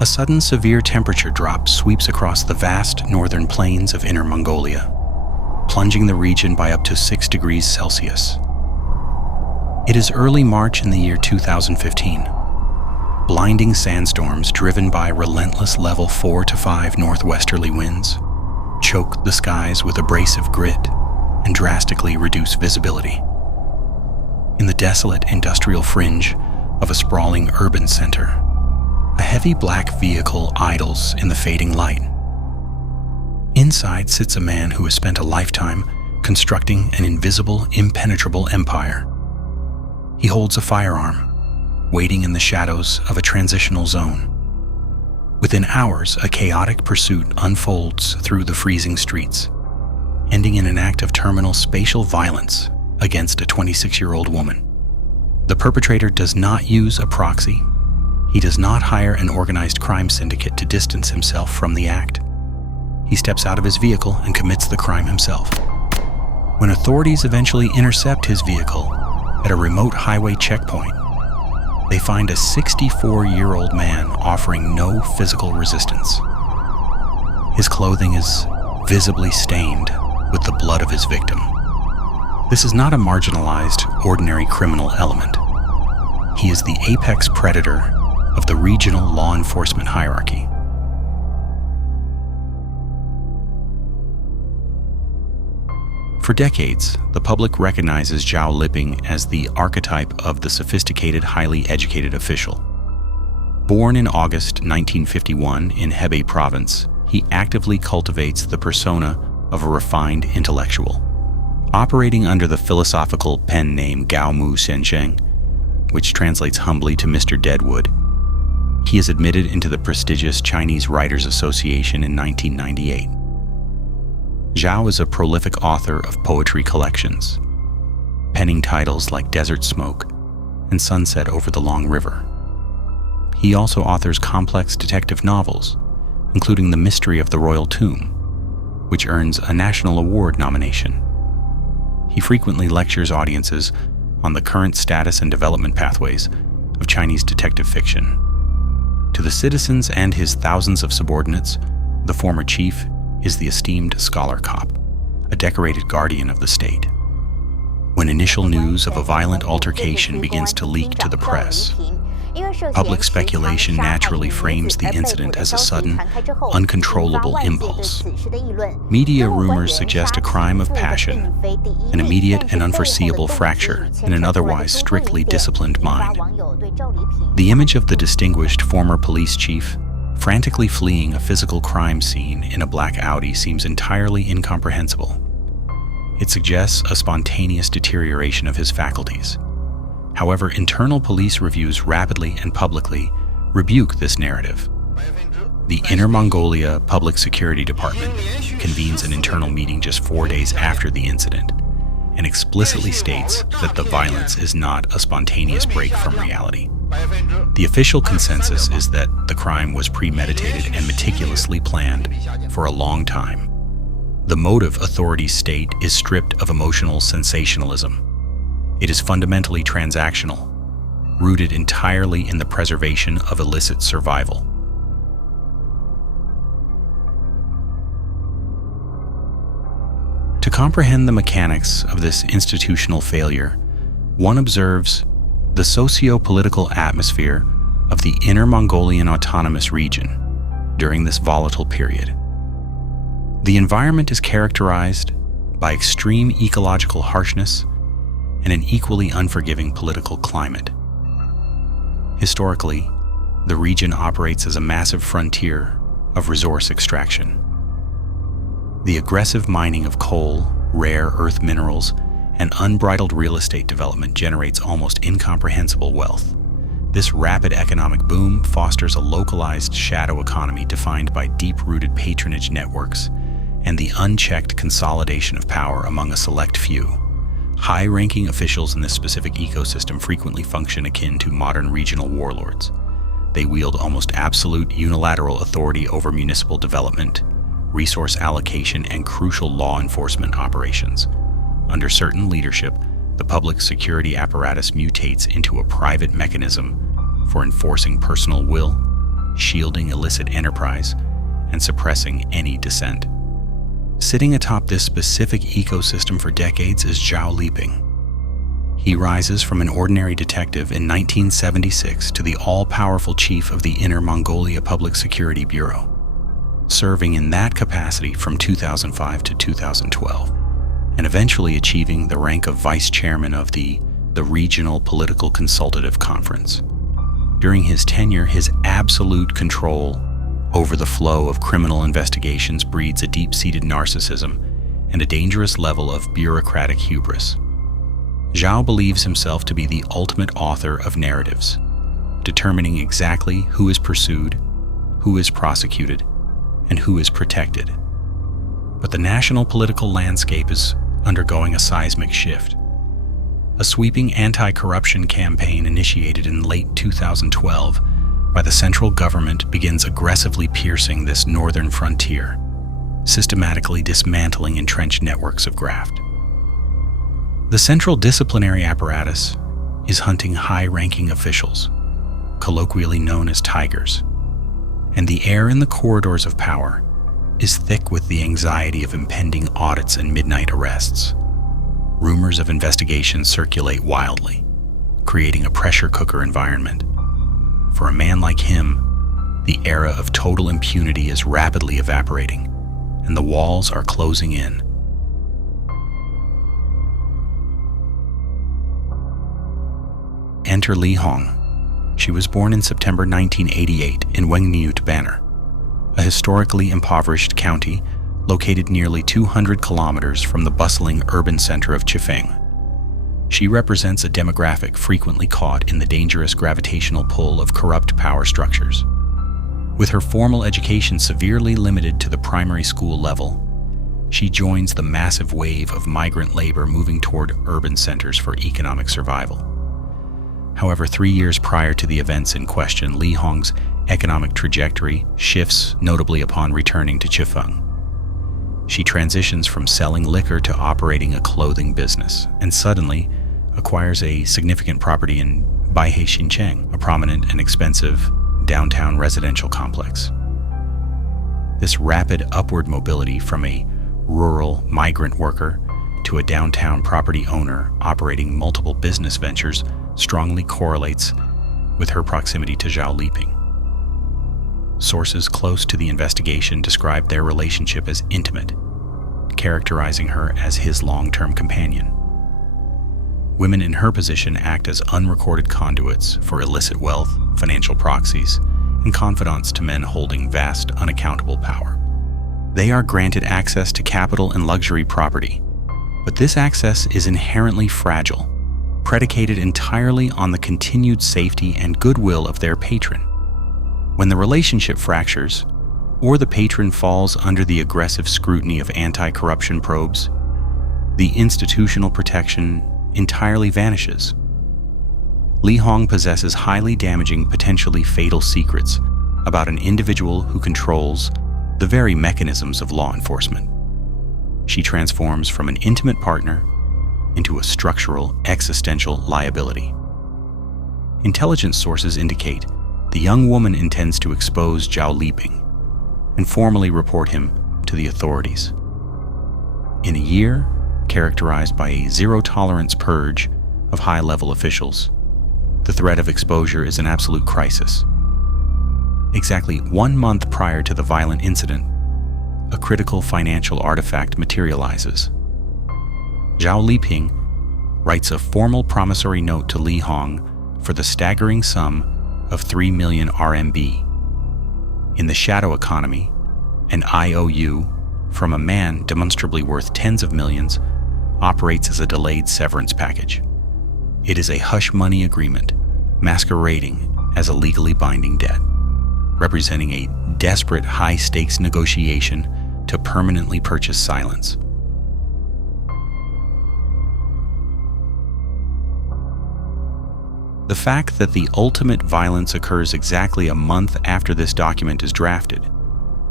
A sudden severe temperature drop sweeps across the vast northern plains of Inner Mongolia, plunging the region by up to 6 degrees Celsius. It is early March in the year 2015. Blinding sandstorms driven by relentless level 4 to 5 northwesterly winds choke the skies with abrasive grit and drastically reduce visibility. In the desolate industrial fringe of a sprawling urban center, a heavy black vehicle idles in the fading light. Inside sits a man who has spent a lifetime constructing an invisible, impenetrable empire. He holds a firearm, waiting in the shadows of a transitional zone. Within hours, a chaotic pursuit unfolds through the freezing streets, ending in an act of terminal spatial violence against a 26-year-old woman. The perpetrator does not use a proxy. He does not hire an organized crime syndicate to distance himself from the act. He steps out of his vehicle and commits the crime himself. When authorities eventually intercept his vehicle at a remote highway checkpoint, they find a 64-year-old man offering no physical resistance. His clothing is visibly stained with the blood of his victim. This is not a marginalized, ordinary criminal element. He is the apex predator of the regional law enforcement hierarchy. For decades, the public recognizes Zhao Liping as the archetype of the sophisticated, highly educated official. Born in August 1951 in Hebei province, he actively cultivates the persona of a refined intellectual. Operating under the philosophical pen name Gao Mu Shensheng, which translates humbly to Mr. Deadwood, he is admitted into the prestigious Chinese Writers Association in 1998. Zhao is a prolific author of poetry collections, penning titles like Desert Smoke and Sunset Over the Long River. He also authors complex detective novels, including The Mystery of the Royal Tomb, which earns a National Award nomination. He frequently lectures audiences on the current status and development pathways of Chinese detective fiction. To the citizens and his thousands of subordinates, the former chief is the esteemed scholar cop, a decorated guardian of the state. When initial news of a violent altercation begins to leak to the press, public speculation naturally frames the incident as a sudden, uncontrollable impulse. Media rumors suggest a crime of passion, an immediate and unforeseeable fracture in an otherwise strictly disciplined mind. The image of the distinguished former police chief frantically fleeing a physical crime scene in a black Audi seems entirely incomprehensible. It suggests a spontaneous deterioration of his faculties. However, internal police reviews rapidly and publicly rebuke this narrative. The Inner Mongolia Public Security Department convenes an internal meeting just 4 days after the incident and explicitly states that the violence is not a spontaneous break from reality. The official consensus is that the crime was premeditated and meticulously planned for a long time. The motive authorities state is stripped of emotional sensationalism. It is fundamentally transactional, rooted entirely in the preservation of illicit survival. To comprehend the mechanics of this institutional failure, one observes the socio-political atmosphere of the Inner Mongolian Autonomous Region during this volatile period. The environment is characterized by extreme ecological harshness and an equally unforgiving political climate. Historically, the region operates as a massive frontier of resource extraction. The aggressive mining of coal, rare earth minerals, and unbridled real estate development generates almost incomprehensible wealth. This rapid economic boom fosters a localized shadow economy defined by deep-rooted patronage networks and the unchecked consolidation of power among a select few. High-ranking officials in this specific ecosystem frequently function akin to modern regional warlords. They wield almost absolute unilateral authority over municipal development, resource allocation, and crucial law enforcement operations. Under certain leadership, the public security apparatus mutates into a private mechanism for enforcing personal will, shielding illicit enterprise and suppressing any dissent. Sitting atop this specific ecosystem for decades is Zhao Liping. He rises from an ordinary detective in 1976 to the all-powerful chief of the Inner Mongolia Public Security Bureau, serving in that capacity from 2005 to 2012, and eventually achieving the rank of vice chairman of the Regional Political Consultative Conference. During his tenure, his absolute control over the flow of criminal investigations breeds a deep-seated narcissism and a dangerous level of bureaucratic hubris. Zhao believes himself to be the ultimate author of narratives, determining exactly who is pursued, who is prosecuted, and who is protected. But the national political landscape is undergoing a seismic shift. A sweeping anti-corruption campaign initiated in late 2012 by the central government begins aggressively piercing this northern frontier, systematically dismantling entrenched networks of graft. The central disciplinary apparatus is hunting high-ranking officials, colloquially known as tigers, and the air in the corridors of power is thick with the anxiety of impending audits and midnight arrests. Rumors of investigations circulate wildly, creating a pressure cooker environment. For a man like him, the era of total impunity is rapidly evaporating, and the walls are closing in. Enter Li Hong. She was born in September 1988 in Wengnut Banner, a historically impoverished county located nearly 200 kilometers from the bustling urban center of Chifeng. She represents a demographic frequently caught in the dangerous gravitational pull of corrupt power structures. With her formal education severely limited to the primary school level, she joins the massive wave of migrant labor moving toward urban centers for economic survival. However, 3 years prior to the events in question, Li Hong's economic trajectory shifts notably upon returning to Chifeng. She transitions from selling liquor to operating a clothing business, and suddenly acquires a significant property in Baihei Xincheng, a prominent and expensive downtown residential complex. This rapid upward mobility from a rural migrant worker to a downtown property owner operating multiple business ventures strongly correlates with her proximity to Zhao Liping. Sources close to the investigation describe their relationship as intimate, characterizing her as his long-term companion. Women in her position act as unrecorded conduits for illicit wealth, financial proxies, and confidants to men holding vast, unaccountable power. They are granted access to capital and luxury property, but this access is inherently fragile, predicated entirely on the continued safety and goodwill of their patron. When the relationship fractures, or the patron falls under the aggressive scrutiny of anti-corruption probes, the institutional protection entirely vanishes. Li Hong possesses highly damaging, potentially fatal secrets about an individual who controls the very mechanisms of law enforcement. She transforms from an intimate partner into a structural, existential liability. Intelligence sources indicate the young woman intends to expose Zhao Liping and formally report him to the authorities. In a year characterized by a zero-tolerance purge of high-level officials, the threat of exposure is an absolute crisis. Exactly 1 month prior to the violent incident, a critical financial artifact materializes. Zhao Liping writes a formal promissory note to Li Hong for the staggering sum of 3 million RMB. In the shadow economy, an IOU from a man demonstrably worth tens of millions operates as a delayed severance package. It is a hush money agreement masquerading as a legally binding debt, representing a desperate high-stakes negotiation to permanently purchase silence. The fact that the ultimate violence occurs exactly a month after this document is drafted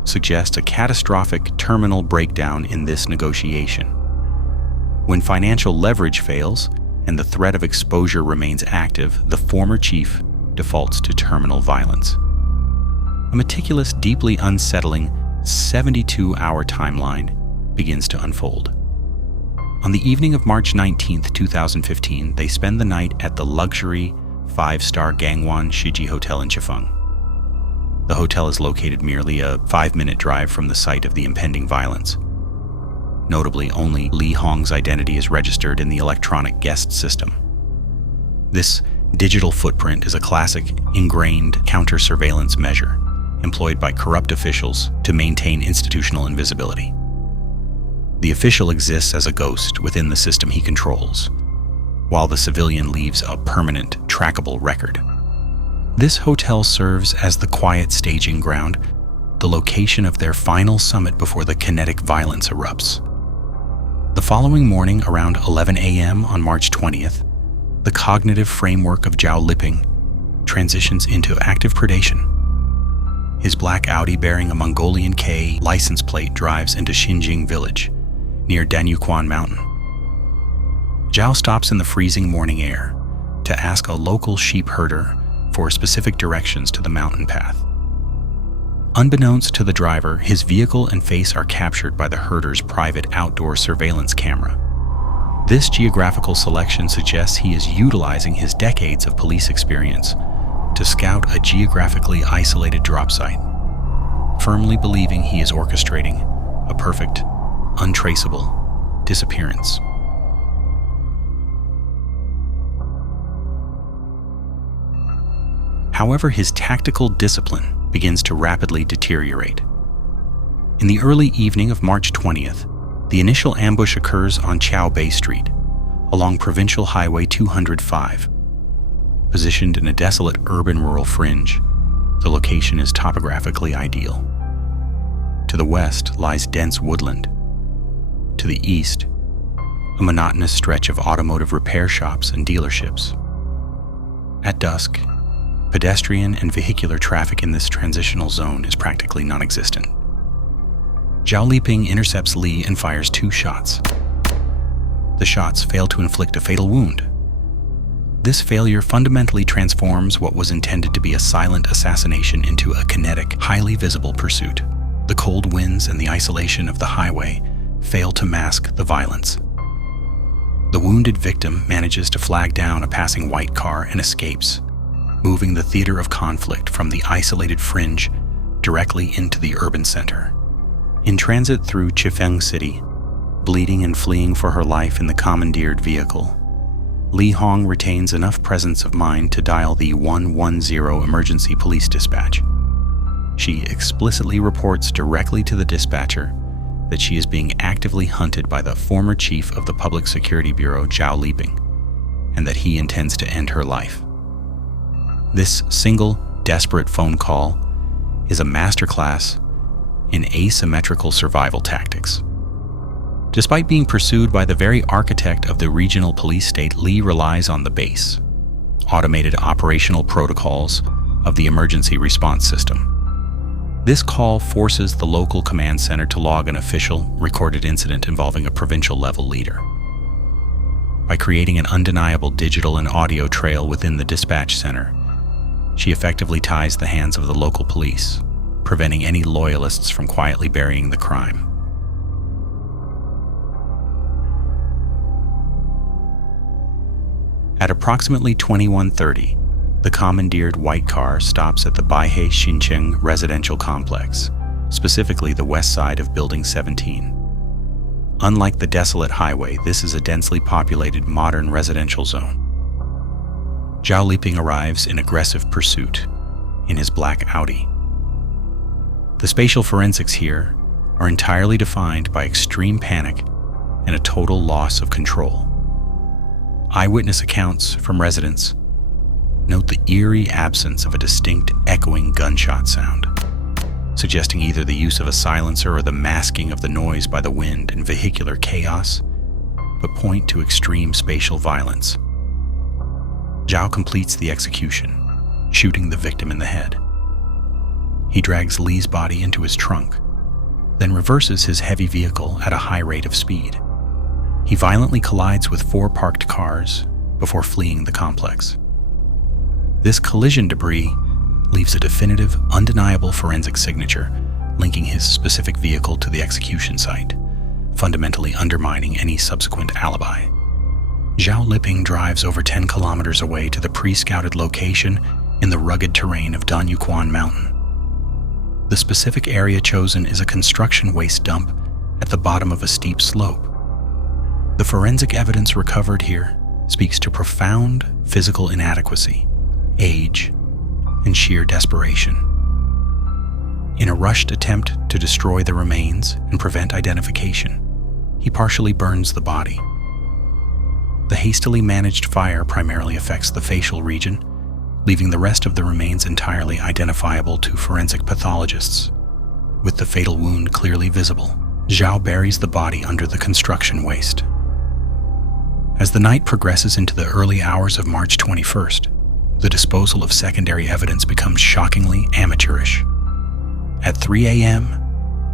suggests a catastrophic terminal breakdown in this negotiation. When financial leverage fails and the threat of exposure remains active, the former chief defaults to terminal violence. a meticulous, deeply unsettling 72-hour timeline begins to unfold. On the evening of March 19, 2015, they spend the night at the luxury 5-star Gangwon Shiji Hotel in Chifeng. The hotel is located merely a 5-minute drive from the site of the impending violence. Notably, only Li Hong's identity is registered in the electronic guest system. This digital footprint is a classic, ingrained counter-surveillance measure employed by corrupt officials to maintain institutional invisibility. The official exists as a ghost within the system he controls, while the civilian leaves a permanent, trackable record. This hotel serves as the quiet staging ground, the location of their final summit before the kinetic violence erupts. The following morning, around 11 a.m. on March 20th, the cognitive framework of Zhao Liping transitions into active predation. His black Audi bearing a Mongolian K license plate drives into Xinjing village, near Danyuquan Mountain. Zhao stops in the freezing morning air to ask a local sheep herder for specific directions to the mountain path. Unbeknownst to the driver, his vehicle and face are captured by the herder's private outdoor surveillance camera. This geographical selection suggests he is utilizing his decades of police experience to scout a geographically isolated drop site, firmly believing he is orchestrating a perfect, untraceable disappearance. However, his tactical discipline begins to rapidly deteriorate. In the early evening of March 20th, the initial ambush occurs on Chao Bay Street, along Provincial Highway 205. Positioned in a desolate urban-rural fringe, the location is topographically ideal. To the west lies dense woodland. To the east, a monotonous stretch of automotive repair shops and dealerships. At dusk, pedestrian and vehicular traffic in this transitional zone is practically non-existent. Zhao Liping intercepts Li and fires 2 shots. The shots fail to inflict a fatal wound. This failure fundamentally transforms what was intended to be a silent assassination into a kinetic, highly visible pursuit. The cold winds and the isolation of the highway fail to mask the violence. The wounded victim manages to flag down a passing white car and escapes, moving the theater of conflict from the isolated fringe directly into the urban center. In transit through Chifeng City, bleeding and fleeing for her life in the commandeered vehicle, Li Hong retains enough presence of mind to dial the 110 emergency police dispatch. She explicitly reports directly to the dispatcher that she is being actively hunted by the former chief of the Public Security Bureau, Zhao Liping, and that he intends to end her life. This single, desperate phone call is a masterclass in asymmetrical survival tactics. Despite being pursued by the very architect of the regional police state, Li relies on the base, automated operational protocols of the emergency response system. This call forces the local command center to log an official, recorded incident involving a provincial-level leader. By creating an undeniable digital and audio trail within the dispatch center, she effectively ties the hands of the local police, preventing any loyalists from quietly burying the crime. At approximately 21:30, the commandeered white car stops at the Baihei Xincheng residential complex, specifically the west side of Building 17. Unlike the desolate highway, this is a densely populated modern residential zone. Zhao Liping arrives in aggressive pursuit in his black Audi. The spatial forensics here are entirely defined by extreme panic and a total loss of control. Eyewitness accounts from residents note the eerie absence of a distinct echoing gunshot sound, suggesting either the use of a silencer or the masking of the noise by the wind and vehicular chaos, but point to extreme spatial violence. Zhao completes the execution, shooting the victim in the head. He drags Li's body into his trunk, then reverses his heavy vehicle at a high rate of speed. He violently collides with 4 parked cars before fleeing the complex. This collision debris leaves a definitive, undeniable forensic signature linking his specific vehicle to the execution site, fundamentally undermining any subsequent alibi. Zhao Liping drives over 10 kilometers away to the pre-scouted location in the rugged terrain of Danyuquan Mountain. The specific area chosen is a construction waste dump at the bottom of a steep slope. The forensic evidence recovered here speaks to profound physical inadequacy, age, and sheer desperation. In a rushed attempt to destroy the remains and prevent identification, he partially burns the body. The hastily managed fire primarily affects the facial region, leaving the rest of the remains entirely identifiable to forensic pathologists. With the fatal wound clearly visible, Zhao buries the body under the construction waste. As the night progresses into the early hours of March 21st, the disposal of secondary evidence becomes shockingly amateurish. At 3 a.m.,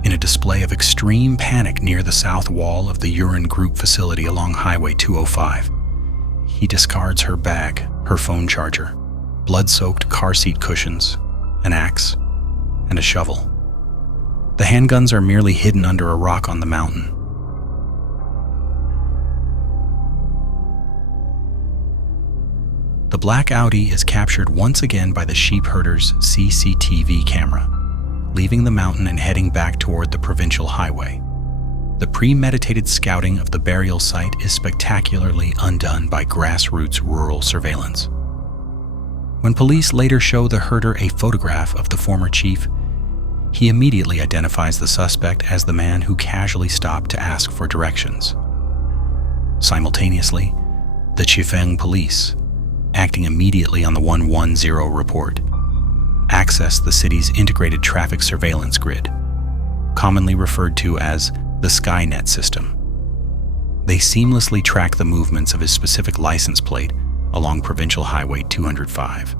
in a display of extreme panic near the south wall of the urine group facility along Highway 205, he discards her bag, her phone charger, blood-soaked car seat cushions, an axe, and a shovel. The handguns are merely hidden under a rock on the mountain. The black Audi is captured once again by the sheep herder's CCTV camera, leaving the mountain and heading back toward the provincial highway. The premeditated scouting of the burial site is spectacularly undone by grassroots rural surveillance. When police later show the herder a photograph of the former chief, he immediately identifies the suspect as the man who casually stopped to ask for directions. Simultaneously, the Chifeng police, acting immediately on the 110 report, access the city's integrated traffic surveillance grid, commonly referred to as the Skynet system. They seamlessly track the movements of his specific license plate along Provincial Highway 205.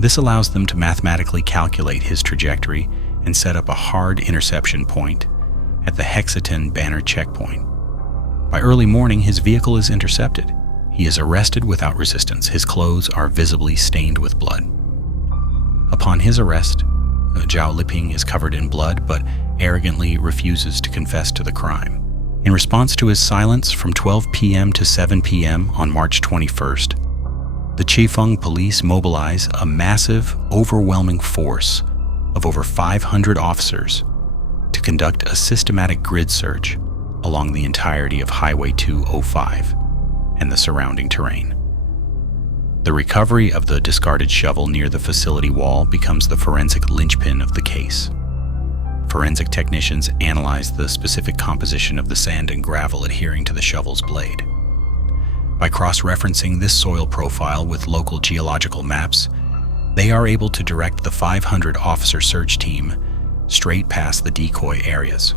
This allows them to mathematically calculate his trajectory and set up a hard interception point at the Hexaton Banner checkpoint. By early morning, his vehicle is intercepted. He is arrested without resistance. His clothes are visibly stained with blood. Upon his arrest, Zhao Liping is covered in blood but arrogantly refuses to confess to the crime. In response to his silence from 12 p.m. to 7 p.m. on March 21st, the Chifeng police mobilize a massive, overwhelming force of over 500 officers to conduct a systematic grid search along the entirety of Highway 205 and the surrounding terrain. The recovery of the discarded shovel near the facility wall becomes the forensic linchpin of the case. Forensic technicians analyze the specific composition of the sand and gravel adhering to the shovel's blade. By cross-referencing this soil profile with local geological maps, they are able to direct the 500-officer search team straight past the decoy areas.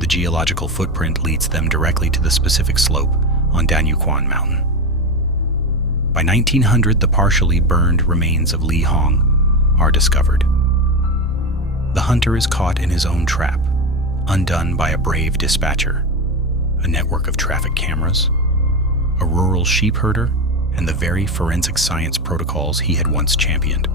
The geological footprint leads them directly to the specific slope on Danyuquan Mountain. By 1900, the partially burned remains of Li Hong are discovered. The hunter is caught in his own trap, undone by a brave dispatcher, a network of traffic cameras, a rural sheep herder, and the very forensic science protocols he had once championed.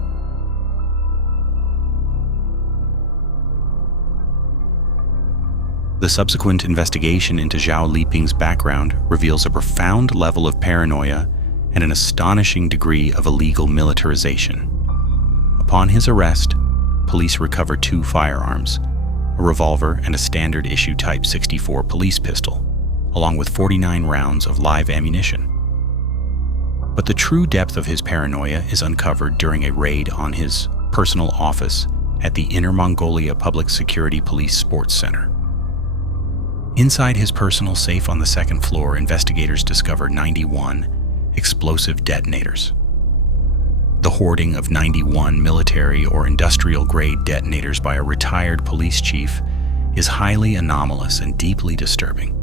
The subsequent investigation into Zhao Liping's background reveals a profound level of paranoia and an astonishing degree of illegal militarization. Upon his arrest, police recover 2 firearms, a revolver and a standard issue Type 64 police pistol, along with 49 rounds of live ammunition. But the true depth of his paranoia is uncovered during a raid on his personal office at the Inner Mongolia Public Security Police Sports Center. Inside his personal safe on the 2nd floor, investigators discover 91 explosive detonators. The hoarding of 91 military or industrial-grade detonators by a retired police chief is highly anomalous and deeply disturbing.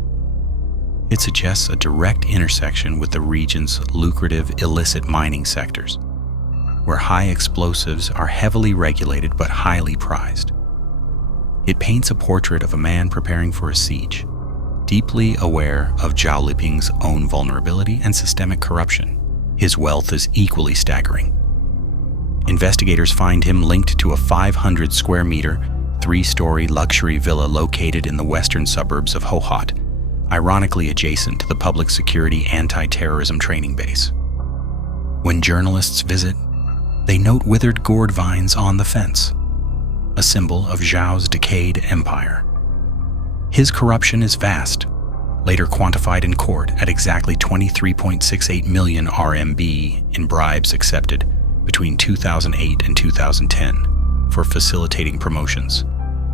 It suggests a direct intersection with the region's lucrative illicit mining sectors, where high explosives are heavily regulated but highly prized. It paints a portrait of a man preparing for a siege, deeply aware of Zhao Liping's own vulnerability and systemic corruption. His wealth is equally staggering. Investigators find him linked to a 500 square meter, 3-story luxury villa located in the western suburbs of Hohhot, ironically adjacent to the public security anti-terrorism training base. When journalists visit, they note withered gourd vines on the fence, a symbol of Zhao's decayed empire. His corruption is vast, later quantified in court at exactly 23.68 million RMB in bribes accepted between 2008 and 2010 for facilitating promotions,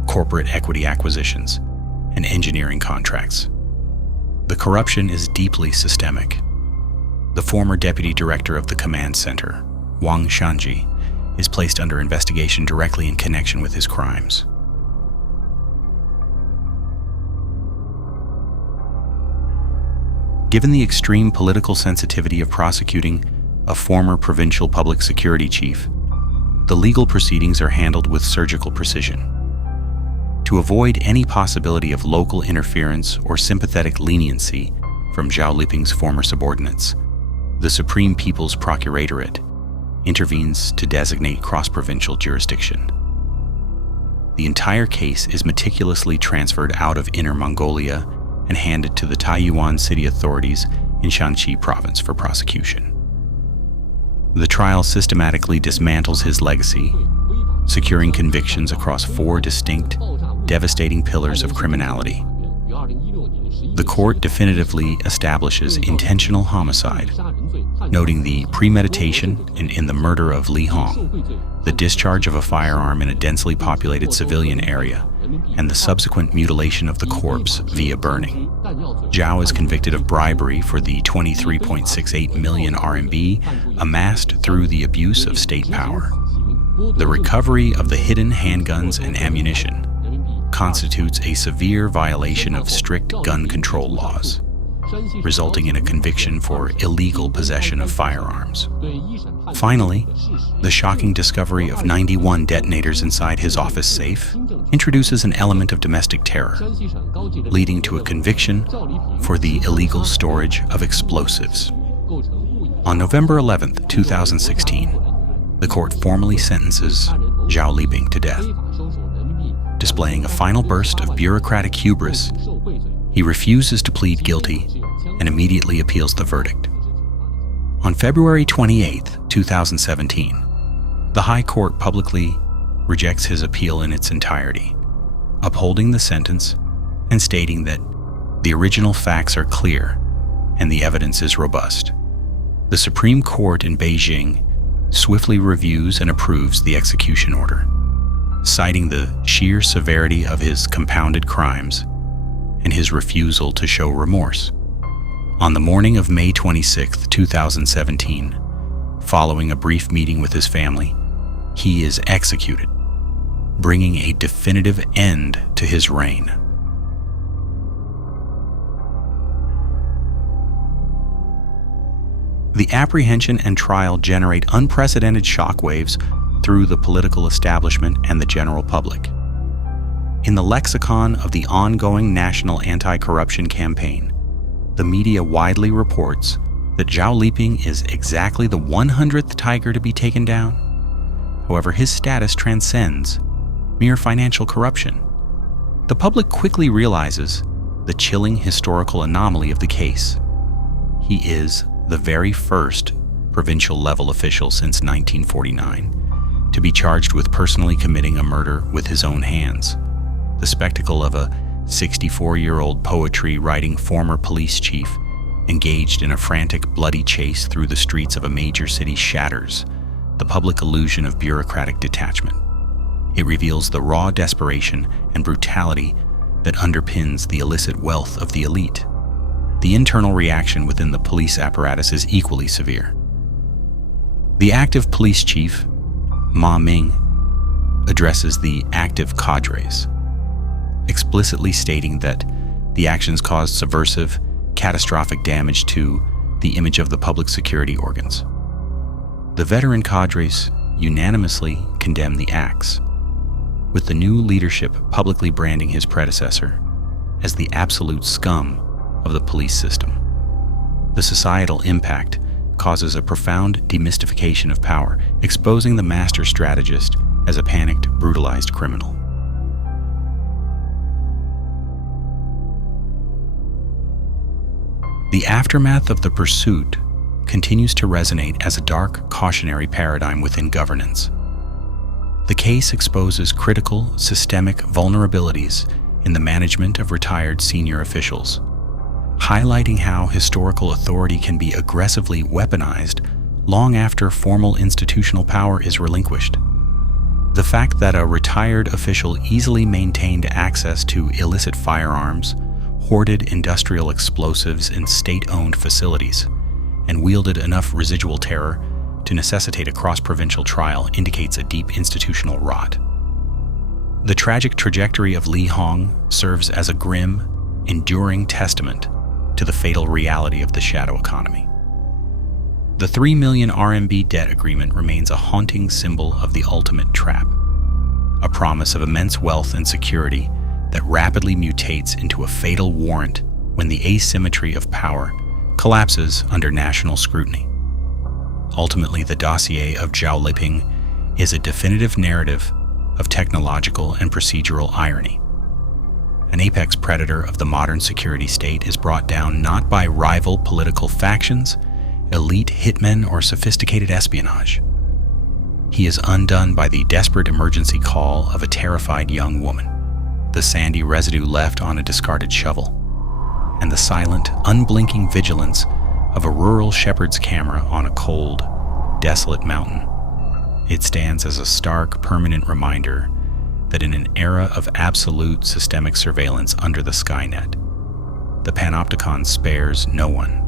corporate equity acquisitions, and engineering contracts. The corruption is deeply systemic. The former deputy director of the command center, Wang Shanji, is placed under investigation directly in connection with his crimes. Given the extreme political sensitivity of prosecuting a former provincial public security chief, the legal proceedings are handled with surgical precision. To avoid any possibility of local interference or sympathetic leniency from Zhao Liping's former subordinates, the Supreme People's Procuratorate intervenes to designate cross-provincial jurisdiction. The entire case is meticulously transferred out of Inner Mongolia and handed to the Taiyuan city authorities in Shanxi province for prosecution. The trial systematically dismantles his legacy, securing convictions across 4 distinct, devastating pillars of criminality. The court definitively establishes intentional homicide, noting the premeditation in the murder of Li Hong, the discharge of a firearm in a densely populated civilian area, and the subsequent mutilation of the corpse via burning. Zhao is convicted of bribery for the 23.68 million RMB amassed through the abuse of state power. The recovery of the hidden handguns and ammunition constitutes a severe violation of strict gun control laws, resulting in a conviction for illegal possession of firearms. Finally, the shocking discovery of 91 detonators inside his office safe introduces an element of domestic terror, leading to a conviction for the illegal storage of explosives. On November 11, 2016, the court formally sentences Zhao Liping to death. Displaying a final burst of bureaucratic hubris, he refuses to plead guilty and immediately appeals the verdict. On February 28, 2017, the High Court publicly rejects his appeal in its entirety, upholding the sentence and stating that the original facts are clear and the evidence is robust. The Supreme Court in Beijing swiftly reviews and approves the execution order, citing the sheer severity of his compounded crimes and his refusal to show remorse. On the morning of May 26, 2017, following a brief meeting with his family, he is executed, bringing a definitive end to his reign. The apprehension and trial generate unprecedented shockwaves through the political establishment and the general public. In the lexicon of the ongoing national anti-corruption campaign, the media widely reports that Zhao Liping is exactly the 100th tiger to be taken down. However, his status transcends mere financial corruption. The public quickly realizes the chilling historical anomaly of the case. He is the very first provincial-level official since 1949 to be charged with personally committing a murder with his own hands. The spectacle of a 64-year-old poetry-writing former police chief engaged in a frantic, bloody chase through the streets of a major city shatters the public illusion of bureaucratic detachment. It reveals the raw desperation and brutality that underpins the illicit wealth of the elite. The internal reaction within the police apparatus is equally severe. The active police chief, Ma Ming, addresses the active cadres, explicitly stating that the actions caused subversive, catastrophic damage to the image of the public security organs. The veteran cadres unanimously condemn the acts, with the new leadership publicly branding his predecessor as the absolute scum of the police system. The societal impact causes a profound demystification of power, exposing the master strategist as a panicked, brutalized criminal. The aftermath of the pursuit continues to resonate as a dark, cautionary paradigm within governance. The case exposes critical, systemic vulnerabilities in the management of retired senior officials, highlighting how historical authority can be aggressively weaponized long after formal institutional power is relinquished. The fact that a retired official easily maintained access to illicit firearms, hoarded industrial explosives in state-owned facilities, and wielded enough residual terror to necessitate a cross-provincial trial indicates a deep institutional rot. The tragic trajectory of Li Hong serves as a grim, enduring testament to the fatal reality of the shadow economy. The 3 million RMB debt agreement remains a haunting symbol of the ultimate trap, a promise of immense wealth and security that rapidly mutates into a fatal warrant when the asymmetry of power collapses under national scrutiny. Ultimately, the dossier of Zhao Liping is a definitive narrative of technological and procedural irony. An apex predator of the modern security state is brought down not by rival political factions, elite hitmen, or sophisticated espionage. He is undone by the desperate emergency call of a terrified young woman, the sandy residue left on a discarded shovel, and the silent, unblinking vigilance of a rural shepherd's camera on a cold, desolate mountain. It stands as a stark, permanent reminder that in an era of absolute systemic surveillance under the Skynet, the Panopticon spares no one,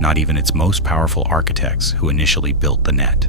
not even its most powerful architects who initially built the net.